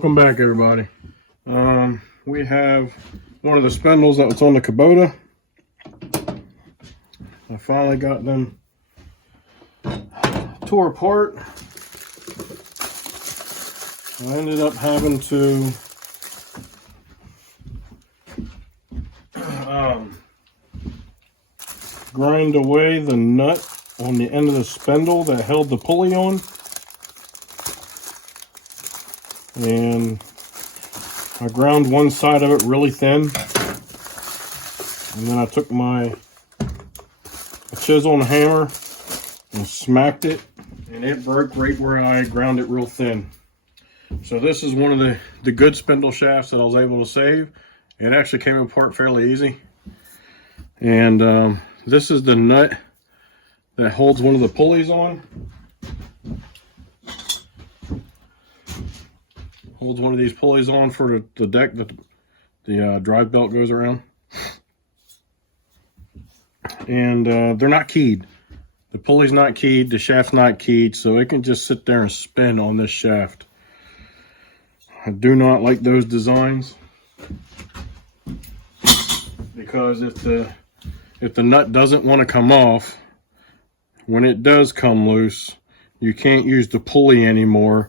Welcome back, everybody. We have one of the spindles that was on the Kubota. I finally got them tore apart. I ended up having to grind away the nut on the end of the spindle that held the pulley on. And I ground one side of it really thin. And then I took my chisel and hammer and smacked it, and it broke right where I ground it real thin. So this is one of the good spindle shafts that I was able to save. It actually came apart fairly easy. And this is the nut that holds one of the pulleys on. Holds one of these pulleys on for the deck that the drive belt goes around. And they're not keyed. The pulley's not keyed, the shaft's not keyed, so it can just sit there and spin on this shaft. I do not like those designs, because if the nut doesn't want to come off, when it does come loose, you can't use the pulley anymore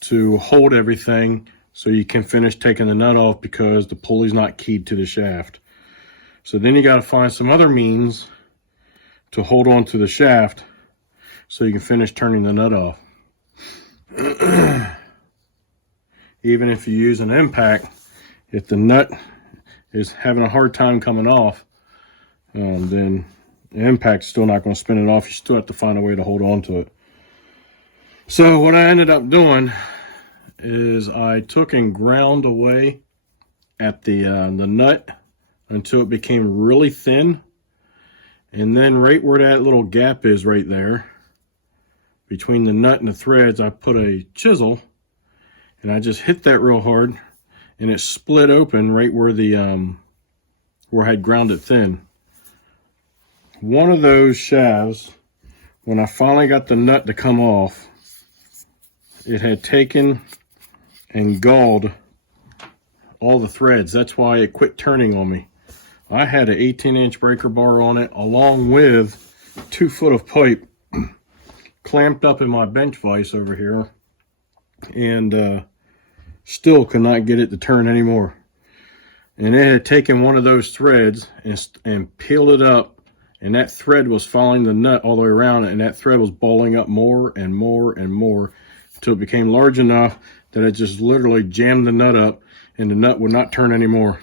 to hold everything so you can finish taking the nut off, because the pulley's not keyed to the shaft. So then you got to find some other means to hold on to the shaft so you can finish turning the nut off. Even if you use an impact, if the nut is having a hard time coming off, then the impact's still not going to spin it off. You still have to find a way to hold on to it. So what I ended up doing is I took and ground away at the nut until it became really thin. And then right where that little gap is right there, between the nut and the threads, I put a chisel and I just hit that real hard, and it split open right where where I had ground it thin. One of those shafts, when I finally got the nut to come off, it had taken and galled all the threads. That's why it quit turning on me. I had an 18-inch breaker bar on it, along with 2 foot of pipe clamped up in my bench vise over here, and still could not get it to turn anymore. And it had taken one of those threads and peeled it up, and that thread was following the nut all the way around it, and that thread was balling up more and more and more until it became large enough that it just literally jammed the nut up, and the nut would not turn anymore.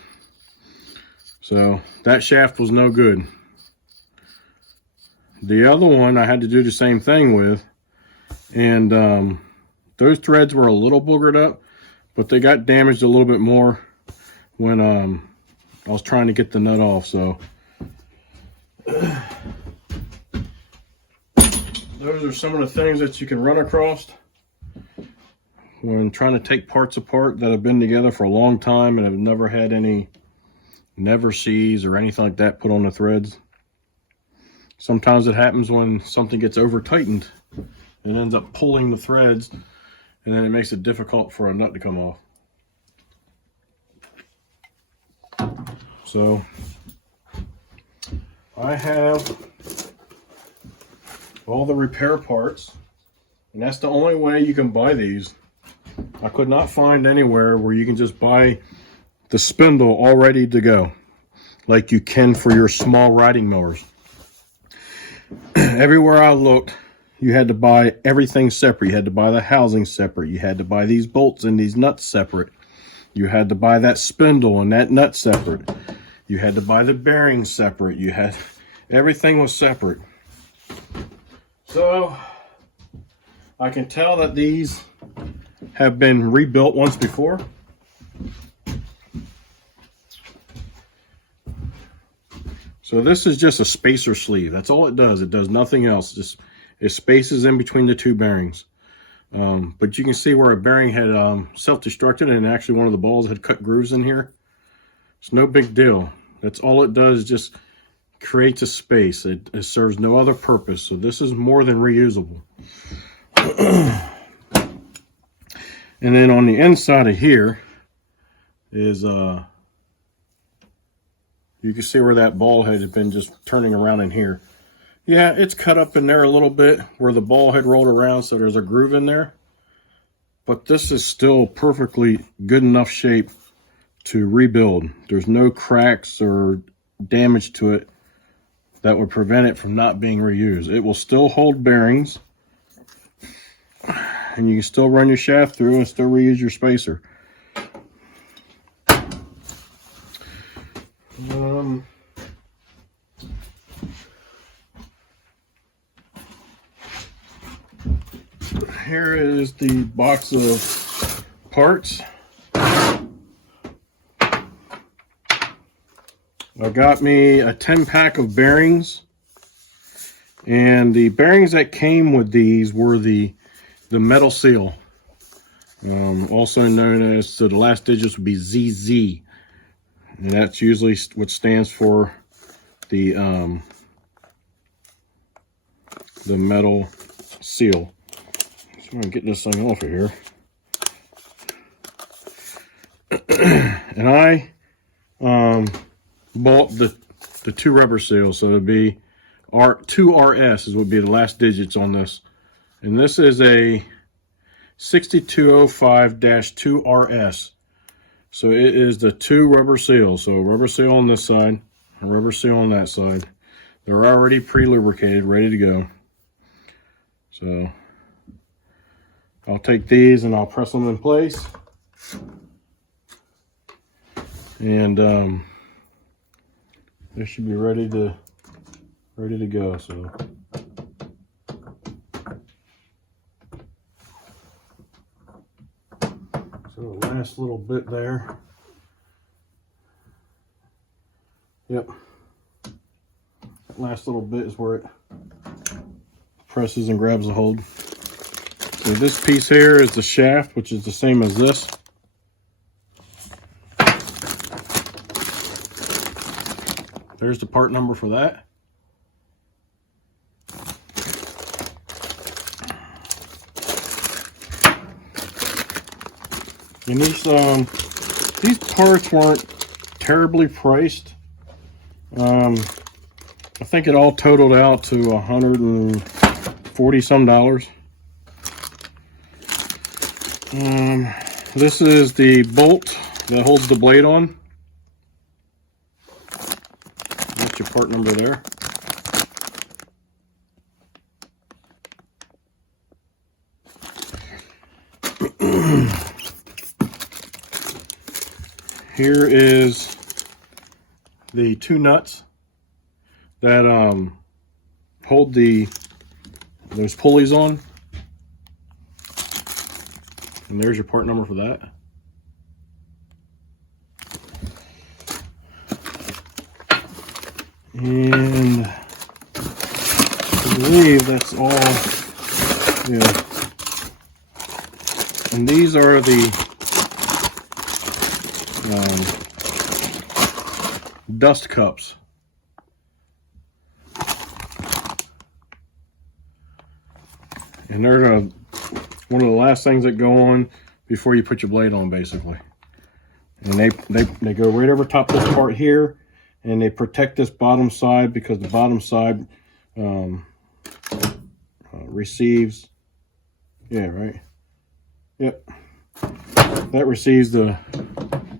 So that shaft was no good. The other one I had to do the same thing with, and those threads were a little boogered up, but they got damaged a little bit more when I was trying to get the nut off. So those are some of the things that you can run across when trying to take parts apart that have been together for a long time and have never had any never sees or anything like that put on the threads. Sometimes it happens when something gets over tightened and ends up pulling the threads, and then it makes it difficult for a nut to come off. So I have all the repair parts, and that's the only way you can buy these. I could not find anywhere where you can just buy the spindle all ready to go like you can for your small riding mowers. Everywhere I looked, you had to buy everything separate. You had to buy the housing separate. You had to buy these bolts and these nuts separate. You had to buy that spindle and that nut separate. You had to buy the bearings separate. Everything was separate. So I can tell that these have been rebuilt once before. So this is just a spacer sleeve. That's all it does. It does nothing else. Just it spaces in between the 2 bearings. But you can see where a bearing had self-destructed, and actually one of the balls had cut grooves in here. It's no big deal. That's all it does, just creates a space. It serves no other purpose. So this is more than reusable. And then on the inside of here is you can see where that ball head had been just turning around in here. Yeah, it's cut up in there a little bit where the ball head rolled around, so there's a groove in there. But this is still perfectly good enough shape to rebuild. There's no cracks or damage to it that would prevent it from not being reused. It will still hold bearings, and you can still run your shaft through and still reuse your spacer. Here is the box of parts. I got me a 10-pack of bearings, and the bearings that came with these were the metal seal, also known as, so the last digits would be ZZ, and that's usually what stands for the metal seal. So I'm gonna get this thing off of here, and I bought the 2 rubber seals, so it'd be R2RS would be the last digits on this, and this is a 6205-2RS. So it is the 2 rubber seals. So a rubber seal on this side, a rubber seal on that side. They're already pre-lubricated, ready to go. So I'll take these and I'll press them in place, and they should be ready to go. So the last little bit there. Yep. Last little bit is where it presses and grabs a hold. So this piece here is the shaft, which is the same as this. There's the part number for that. And these parts weren't terribly priced. I think it all totaled out to $140 some. This is the bolt that holds the blade on. That's your part number there. Here is the 2 nuts that hold those pulleys on, and there's your part number for that. And I believe that's all. Yeah. And these are the dust cups. And they're one of the last things that go on before you put your blade on, basically. And they go right over top this part here, and they protect this bottom side, because the bottom side receives, yeah, right, yep, that receives the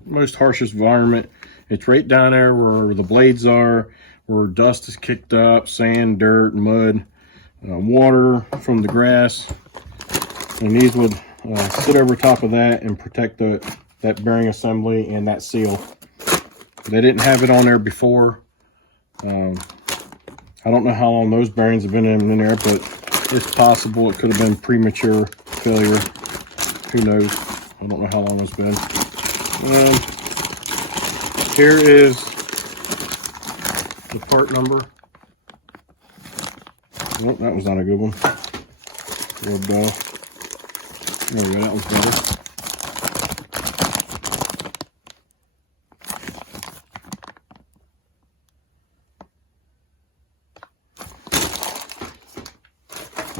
most harshest environment. It's right down there where the blades are, where dust is kicked up, sand, dirt, mud, water from the grass, and these would sit over top of that and protect that bearing assembly and that seal. They didn't have it on there before. I don't know how long those bearings have been in there, but it's possible it could have been premature failure. Who knows? I don't know how long it's been. Here is the part number. Oh, that was not a good one. There we go. That one's better.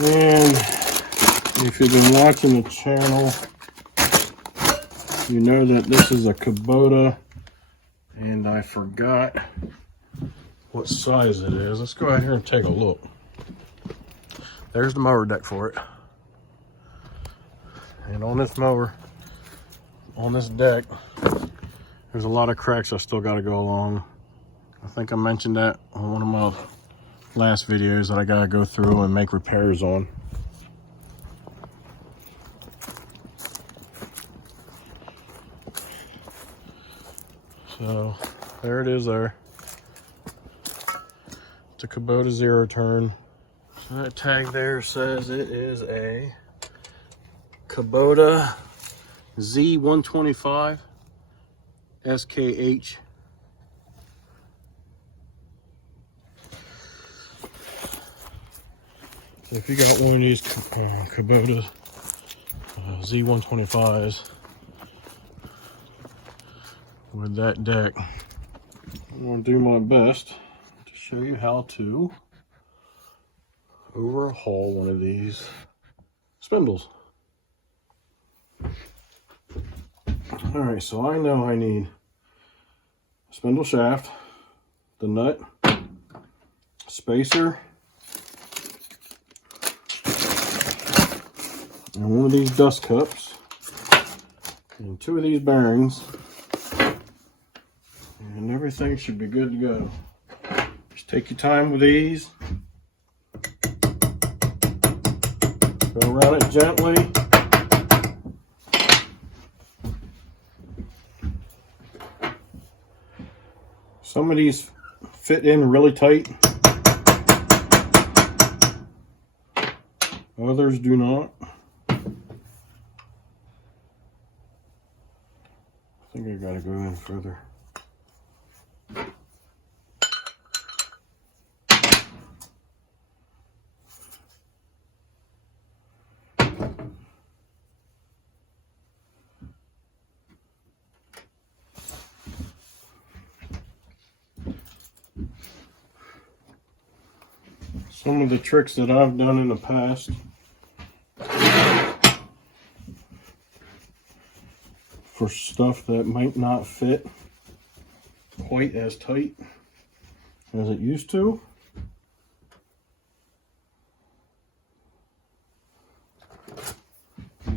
And if you've been watching the channel you know that this is a Kubota, and I forgot what size it is. Let's go out here and take a look. There's the mower deck for it. And on this mower, on this deck, there's a lot of cracks I still got to go along. I think I mentioned that on one of my last videos that I got to go through and make repairs on. So there it is there. It's a Kubota 0 turn. So that tag there says it is a Kubota Z125 SKH. So if you got one of these Kubota Z125s with that deck, I'm going to do my best to show you how to overhaul one of these spindles. Alright, so I know I need a spindle shaft, the nut, spacer, and one of these dust cups, and 2 of these bearings, and everything should be good to go. Just take your time with these. Go around it gently. Some of these fit in really tight. Others do not. I think I gotta go in further. Some of the tricks that I've done in the past for stuff that might not fit quite as tight as it used to.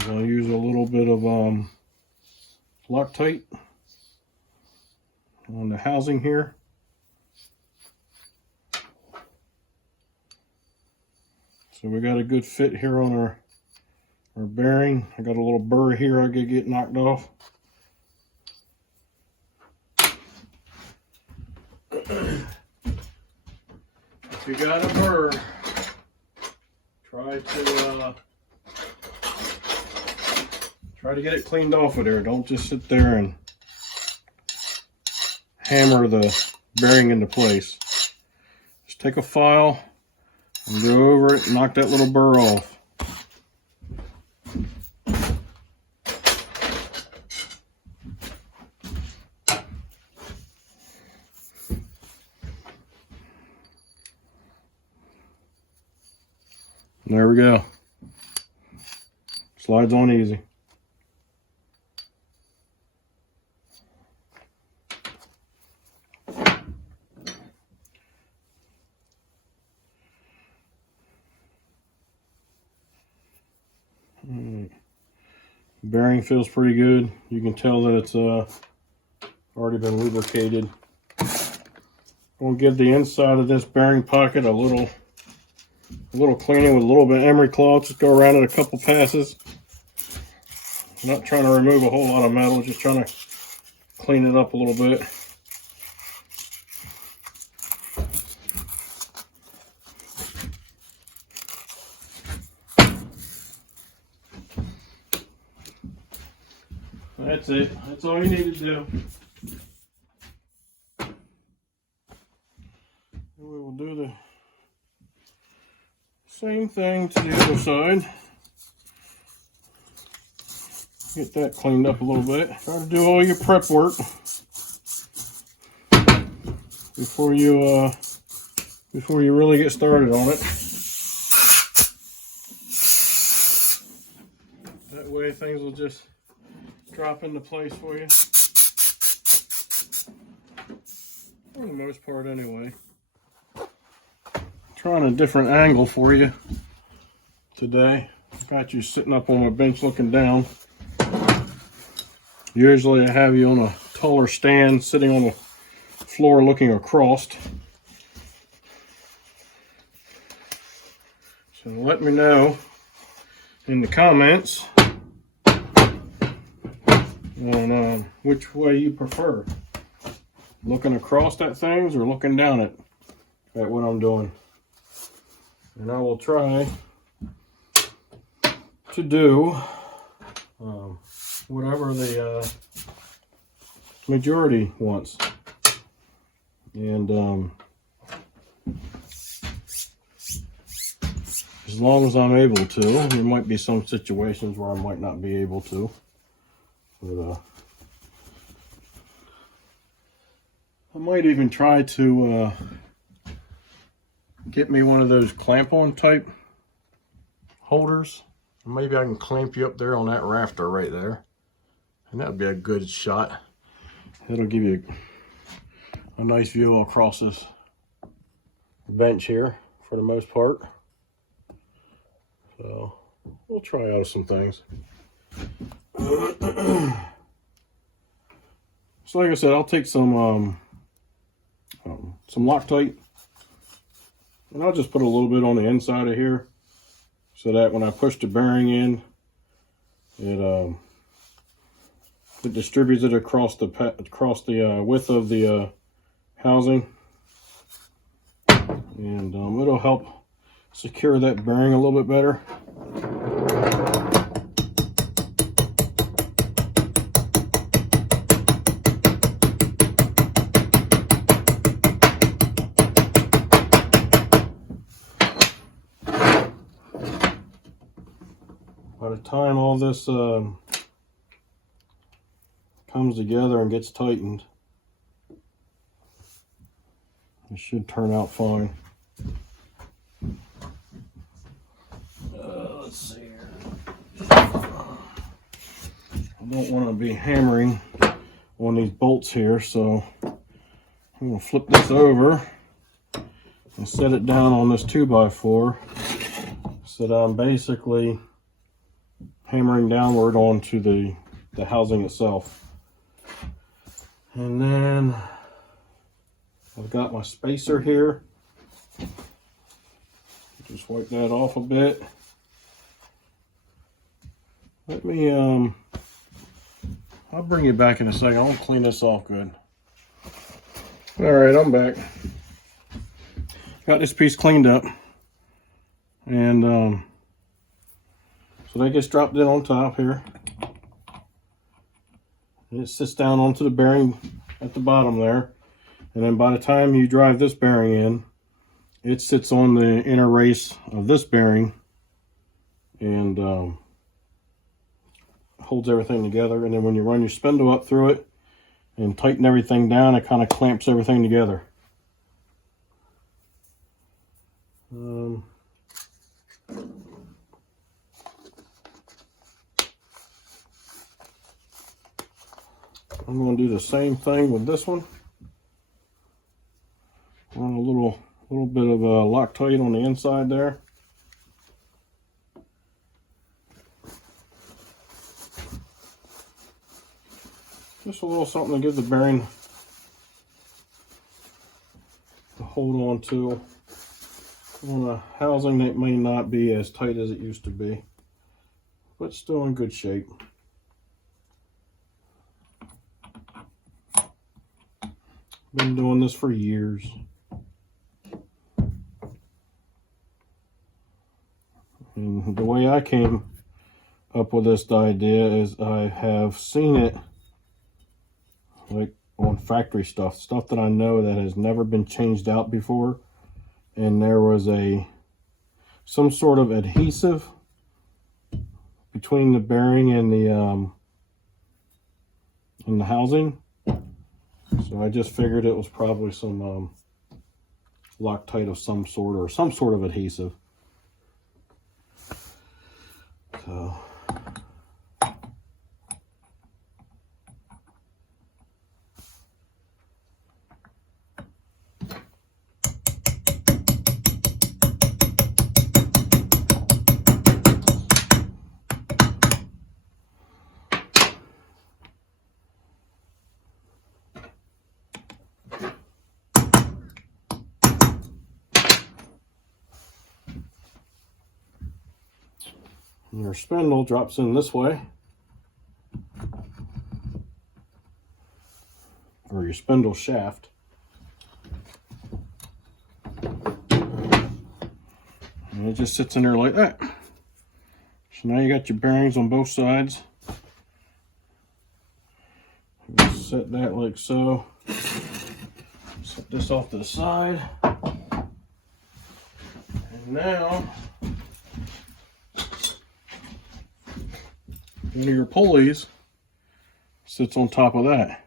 I'll use a little bit of Loctite on the housing here. So we got a good fit here on our bearing. I got a little burr here I could get knocked off. If you got a burr, try to get it cleaned off of there. Don't just sit there and hammer the bearing into place. Just take a file and go over it and knock that little burr off. There we go. Slides on easy. Bearing feels pretty good. You can tell that it's already been lubricated. I'm going to give the inside of this bearing pocket a little cleaning with a little bit of emery cloth. Just go around it a couple passes. I'm not trying to remove a whole lot of metal, just trying to clean it up a little bit. That's it. That's all you need to do. We will do the same thing to the other side. Get that cleaned up a little bit. Try to do all your prep work before you really get started on it. That way things will just drop into place for you. For the most part anyway. Trying a different angle for you today. Got you sitting up on my bench looking down. Usually I have you on a taller stand sitting on the floor looking across. So let me know in the comments on which way you prefer. Looking across at things or looking down at what I'm doing. And I will try to do whatever the majority wants. And as long as I'm able to, there might be some situations where I might not be able to. But I might even try to get me one of those clamp-on type holders. Maybe I can clamp you up there on that rafter right there. And that would be a good shot. It'll give you a nice view across this bench here for the most part. So we'll try out some things. So like I said, I'll take some Loctite, and I'll just put a little bit on the inside of here, so that when I push the bearing in, it distributes it across the width of the housing, and it'll help secure that bearing a little bit better. By the time all this comes together and gets tightened, it should turn out fine. Let's see here. I don't want to be hammering on these bolts here, so I'm going to flip this over and set it down on this 2x4 so that I'm basically hammering downward onto the housing itself. And then I've got my spacer here. Just wipe that off a bit. Let me I'll bring you back in a second. I'll clean this off good. Alright, I'm back. Got this piece cleaned up. And so that gets dropped in on top here. And it sits down onto the bearing at the bottom there. And then by the time you drive this bearing in, it sits on the inner race of this bearing and holds everything together. And then when you run your spindle up through it and tighten everything down, it kind of clamps everything together. I'm going to do the same thing with this one. Run a little bit of Loctite on the inside there. Just a little something to give the bearing to hold on to on a housing that may not be as tight as it used to be, but still in good shape. Been doing this for years. And the way I came up with this idea is I have seen it like on factory stuff that I know that has never been changed out before, and there was some sort of adhesive between the bearing and the housing. So I just figured it was probably some Loctite of some sort, or some sort of adhesive. So And your spindle drops in this way, or your spindle shaft. And it just sits in there like that. So now you got your bearings on both sides. Just set that like so. Set this off to the side. And now, one of your pulleys sits on top of that.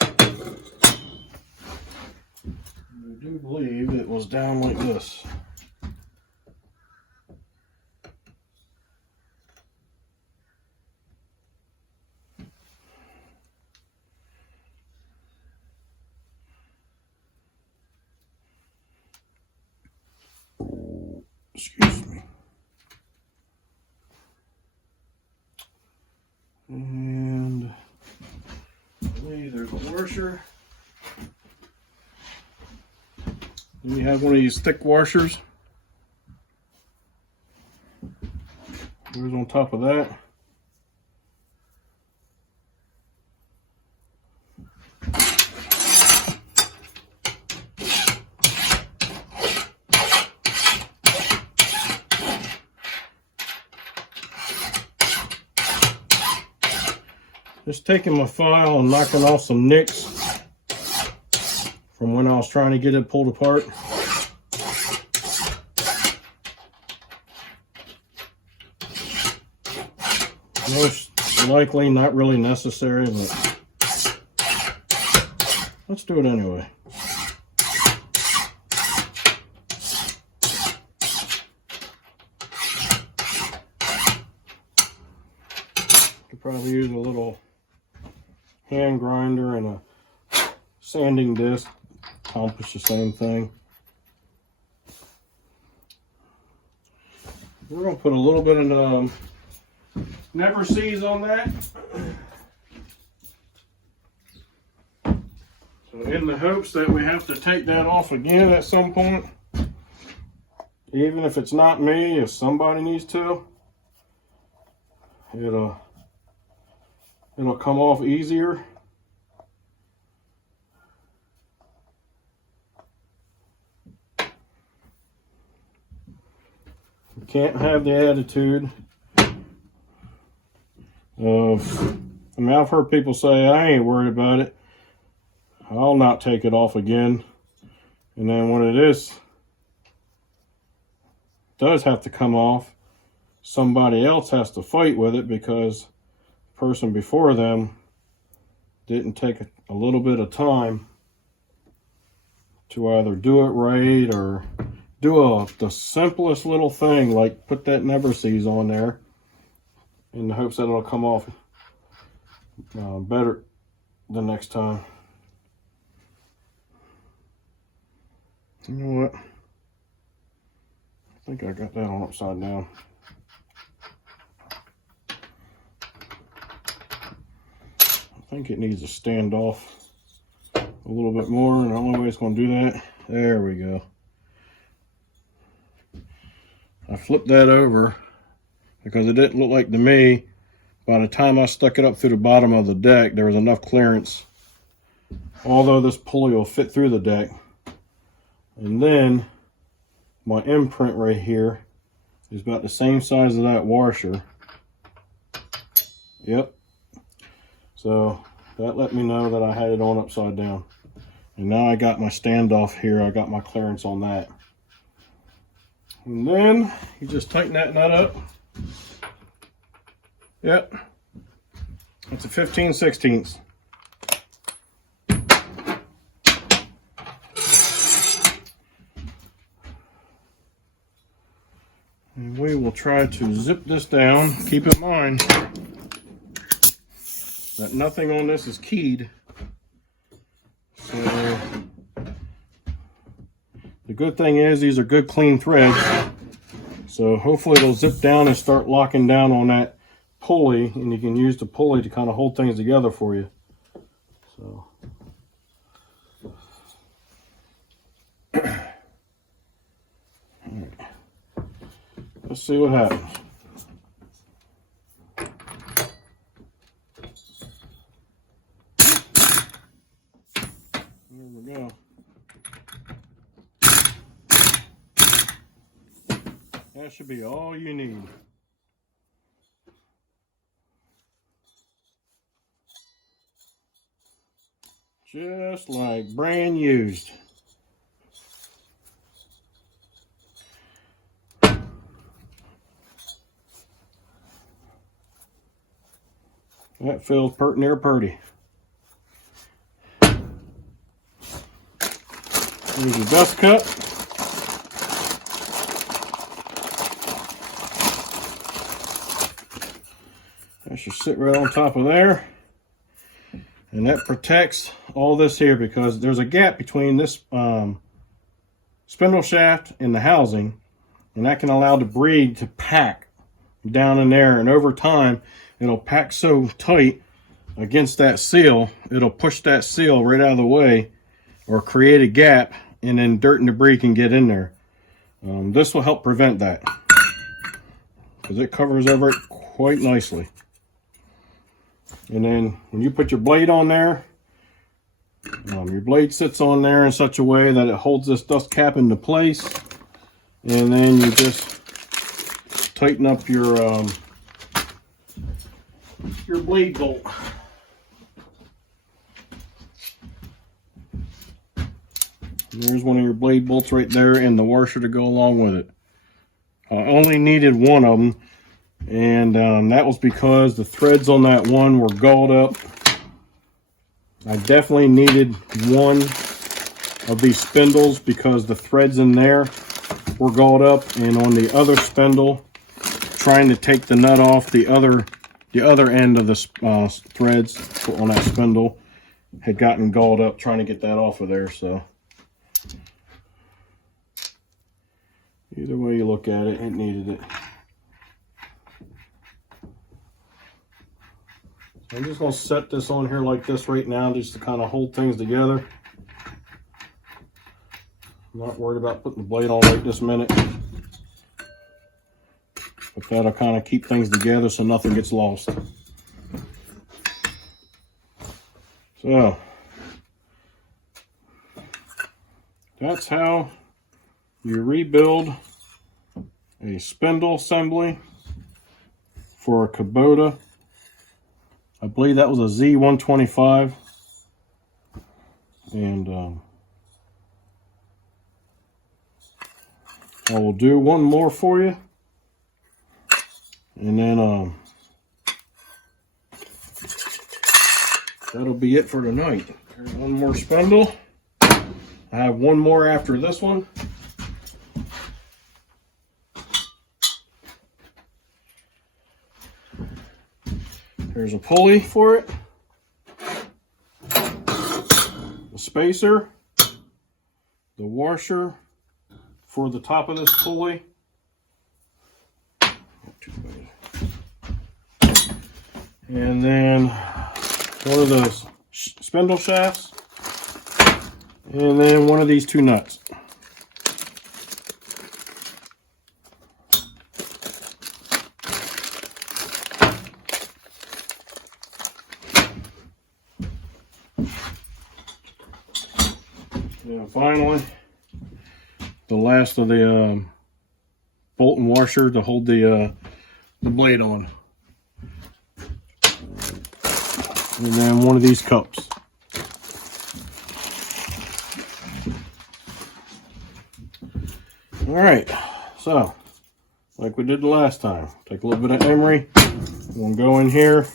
I do believe it was down like this. Excuse me. And I believe there's a washer. Then you have one of these thick washers. There's on top of that. Just taking my file and knocking off some nicks from when I was trying to get it pulled apart. Most likely not really necessary, but let's do it anyway. Could probably use a little hand grinder and a sanding disc. Accomplish the same thing. We're going to put a little bit of Never Sees on that. So in the hopes that we have to take that off again at some point, even if it's not me, if somebody needs to, it'll come off easier. You can't have the attitude of, I mean, I've heard people say, I ain't worried about it, I'll not take it off again. And then when it does have to come off, somebody else has to fight with it because the person before them didn't take a little bit of time to either do it right or do the simplest little thing like put that Never Sees on there in the hopes that it'll come off better the next time. You know what? I think I got that on upside down. I think it needs to stand off a little bit more, and the only way it's going to do that, there we go. I flipped that over because it didn't look like to me, by the time I stuck it up through the bottom of the deck, there was enough clearance, although this pulley will fit through the deck. And then my imprint right here is about the same size as that washer. Yep. So that let me know that I had it on upside down. And now I got my standoff here. I got my clearance on that. And then you just tighten that nut up. Yep. It's a 15/16. And we will try to zip this down. Keep in mind that nothing on this is keyed. So the good thing is these are good clean threads. So hopefully it'll zip down and start locking down on that pulley, and you can use the pulley to kind of hold things together for you. So Let's see what happens. There we go. That should be all you need. Just like brand used. That feels pert near purty. Here's your dust cup. That should sit right on top of there. And that protects all this here because there's a gap between this spindle shaft and the housing, and that can allow debris to pack down in there, and over time it'll pack so tight against that seal, it'll push that seal right out of the way or create a gap, and then dirt and debris can get in there. This will help prevent that because it covers over it quite nicely. And then when you put your blade on there, your blade sits on there in such a way that it holds this dust cap into place, and then you just tighten up your blade bolt. And there's one of your blade bolts right there, and the washer to go along with it. I only needed one of them, and that was because the threads on that one were galled up. I definitely needed one of these spindles because the threads in there were galled up, and on the other spindle, trying to take the nut off the other end of the threads on that spindle had gotten galled up trying to get that off of there. So either way you look at it, it needed it. I'm just going to set this on here like this right now just to kind of hold things together. I'm not worried about putting the blade on right this minute, but that'll kind of keep things together so nothing gets lost. So that's how you rebuild a spindle assembly for a Kubota. I believe that was a Z125, and I will do one more for you, and then that'll be it for tonight. Here's one more spindle. I have one more after this one. There's a pulley for it, a spacer, the washer for the top of this pulley, and then one of those spindle shafts, and then one of these two nuts. And finally, the last of the bolt and washer to hold the blade on. And then one of these cups. All right, so like we did the last time, take a little bit of emery. We're gonna go in here.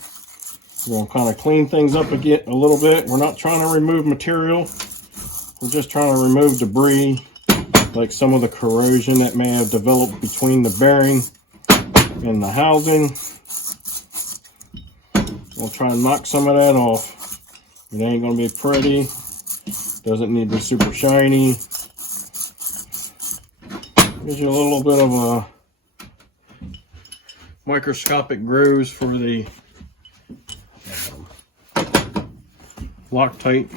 We're gonna kind of clean things up again a little bit. We're not trying to remove material. We're just trying to remove debris, like some of the corrosion that may have developed between the bearing and the housing. We'll try and knock some of that off. It ain't gonna be pretty. Doesn't need to be super shiny. Gives you a little bit of a microscopic grooves for the Loctite.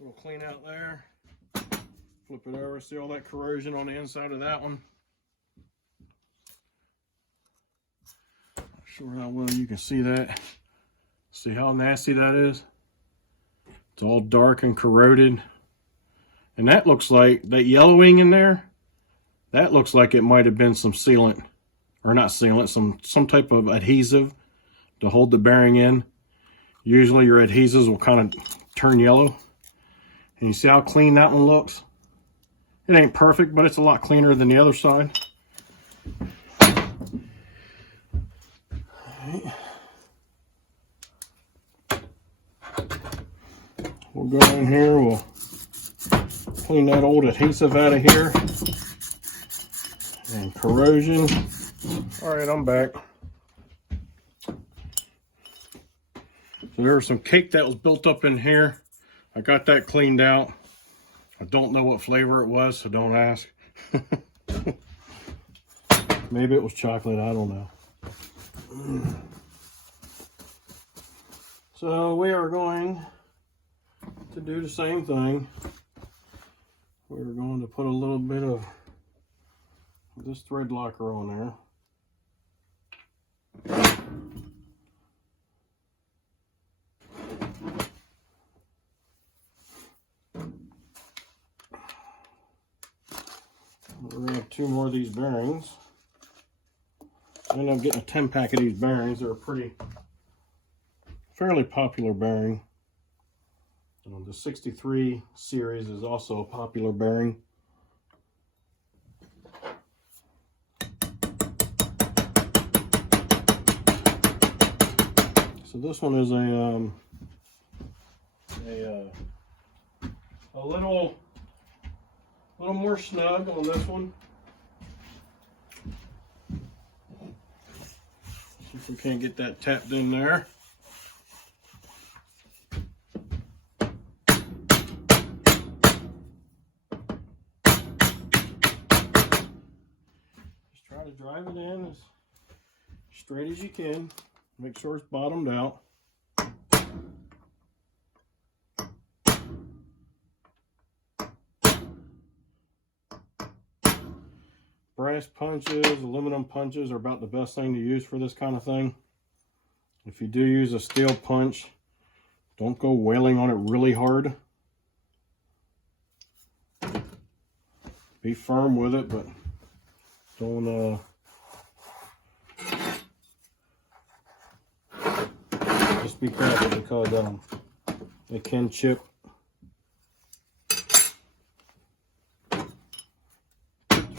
We'll clean out there. Flip it over, see all that corrosion on the inside of that one. Not sure how well you can see that. See how nasty that is? It's all dark and corroded. And that looks like, that yellowing in there, that looks like it might have been some sealant, or not sealant, some type of adhesive to hold the bearing in. Usually your adhesives will kind of turn yellow. And you see how clean that one looks? It ain't perfect, but it's a lot cleaner than the other side. Right. We'll go in here, we'll clean that old adhesive out of here. And corrosion. All right, I'm back. So there was some cake that was built up in here. I got that cleaned out. I don't know what flavor it was, so don't ask. Maybe it was chocolate, I don't know. So we are going to do the same thing. We're going to put a little bit of this thread locker on there. We're going to have 2 more of these bearings. I ended up getting a 10-pack of these bearings. They're a fairly popular bearing. The 63 series is also a popular bearing. So this one is a little more snug on this one. See if we can't get that tapped in there. Just try to drive it in as straight as you can. Make sure it's bottomed out. Brass punches, aluminum punches are about the best thing to use for this kind of thing. If you do use a steel punch, don't go wailing on it really hard. Be firm with it, but don't just be careful because it can chip.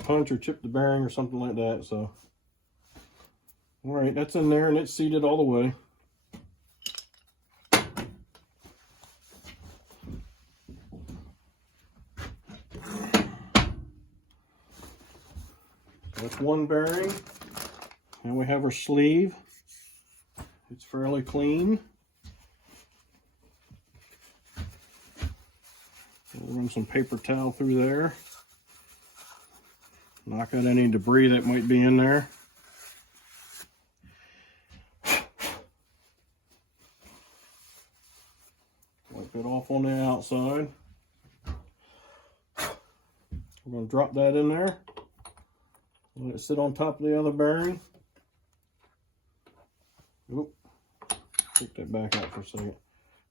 Punch or chip the bearing or something like that. So all right, that's in there and it's seated all the way. That's one bearing, and we have our sleeve. It's fairly clean. We'll run some paper towel through there. Knock out any debris that might be in there. Wipe it off on the outside. We're going to drop that in there. Let it sit on top of the other bearing. Oop. Take that back out for a second.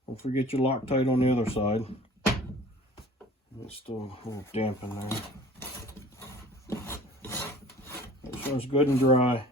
Don't forget your Loctite on the other side. It's still a little damp in there. Make sure it's good and dry.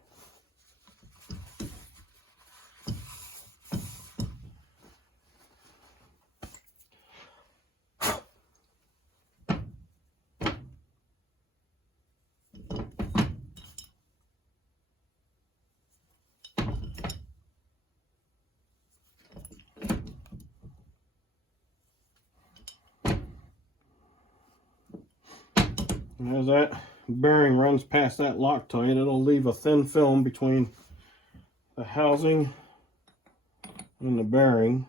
And as that bearing runs past that Loctite, it'll leave a thin film between the housing and the bearing.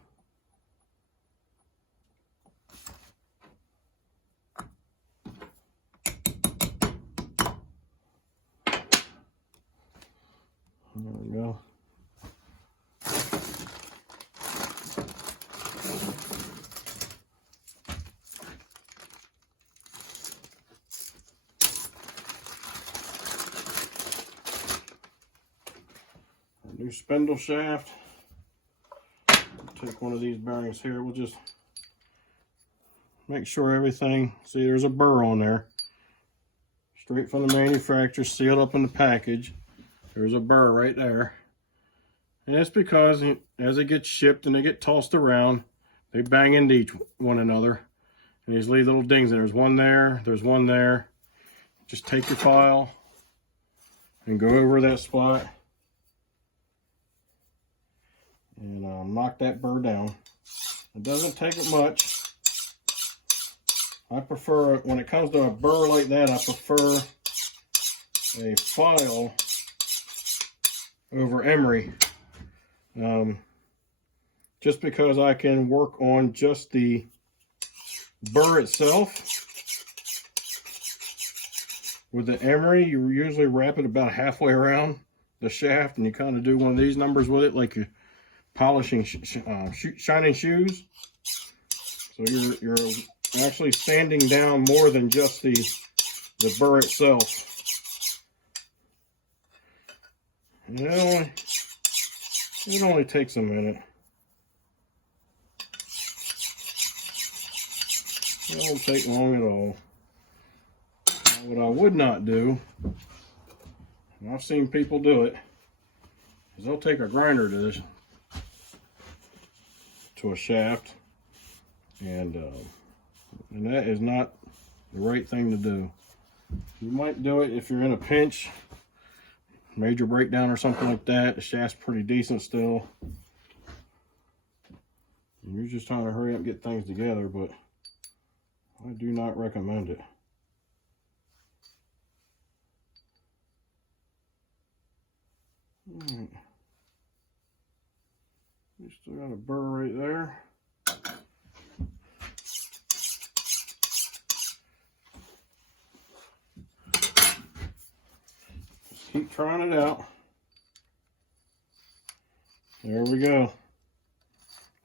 There we go. new spindle shaft. Take one of these bearings here. We'll just make sure everything, see there's a burr on there. Straight from the manufacturer, sealed up in the package. There's a burr right there. And that's because as they get shipped and they get tossed around, they bang into each one another. And these little dings, there's one there, there's one there. Just take your file and go over that spot and knock that burr down. It doesn't take it much. I prefer, when it comes to a burr like that, I prefer a file over emery. Just because I can work on just the burr itself. With the emery, you usually wrap it about halfway around the shaft, and you kind of do one of these numbers with it, like you're polishing shining shoes. So you're actually sanding down more than just the burr itself. And it only takes a minute. It won't take long at all. Now, what I would not do, and I've seen people do it, is they'll take a grinder to a shaft, and that is not the right thing to do. You might do it if you're in a pinch, major breakdown or something like that. The shaft's pretty decent still. And you're just trying to hurry up and get things together, but I do not recommend it. Alright. You still got a burr right there. Just keep trying it out. There we go.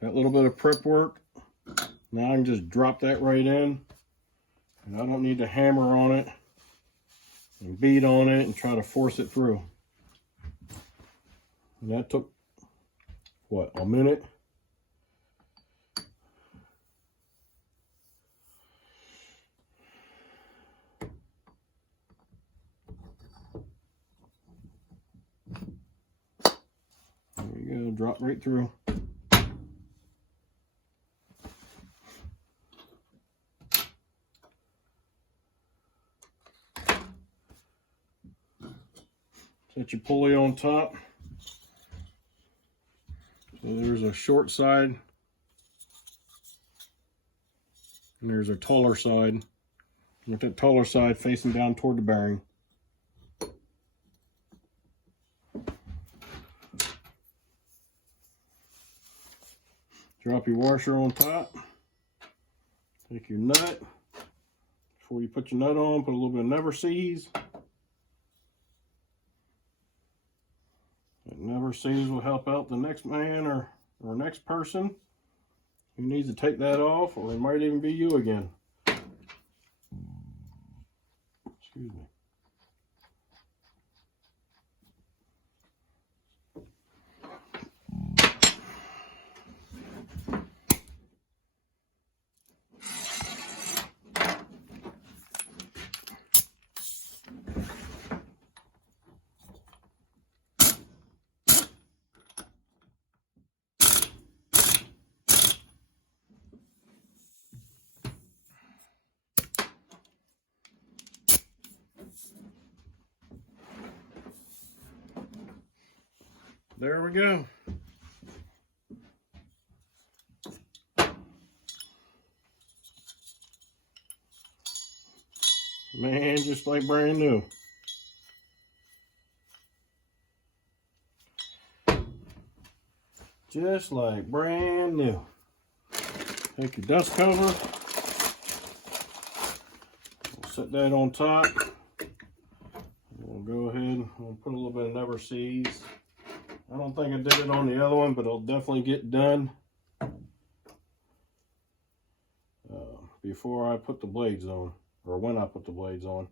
That little bit of prep work. Now I can just drop that right in. And I don't need to hammer on it and beat on it and try to force it through. And that took, what, a minute? There we go, drop right through. Set your pulley on top. So there's a short side and there's a taller side. With that taller side facing down toward the bearing. Drop your washer on top. Take your nut. Before you put your nut on, put a little bit of never seize. That never seize will help out the next man or next person who needs to take that off, or it might even be you again. Excuse me. There we go. Man, just like brand new. Just like brand new. Take your dust cover. We'll set that on top. We'll go ahead and we'll put a little bit of never seize. I don't think I did it on the other one, but it'll definitely get done before I put the blades on, or when I put the blades on.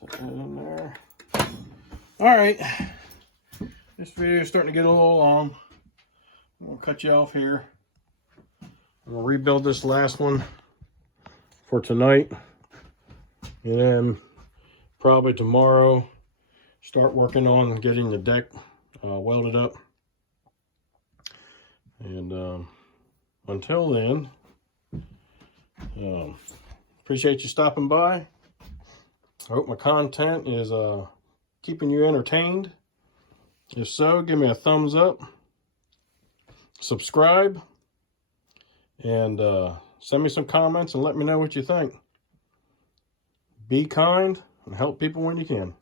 Set that in there. All right. This video is starting to get a little long. I'm going to cut you off here. I'm going to rebuild this last one for tonight. And then probably tomorrow start working on getting the deck welded up. And until then, appreciate you stopping by. I hope my content is keeping you entertained. If so, give me a thumbs up, subscribe, and send me some comments and let me know what you think. Be kind and help people when you can.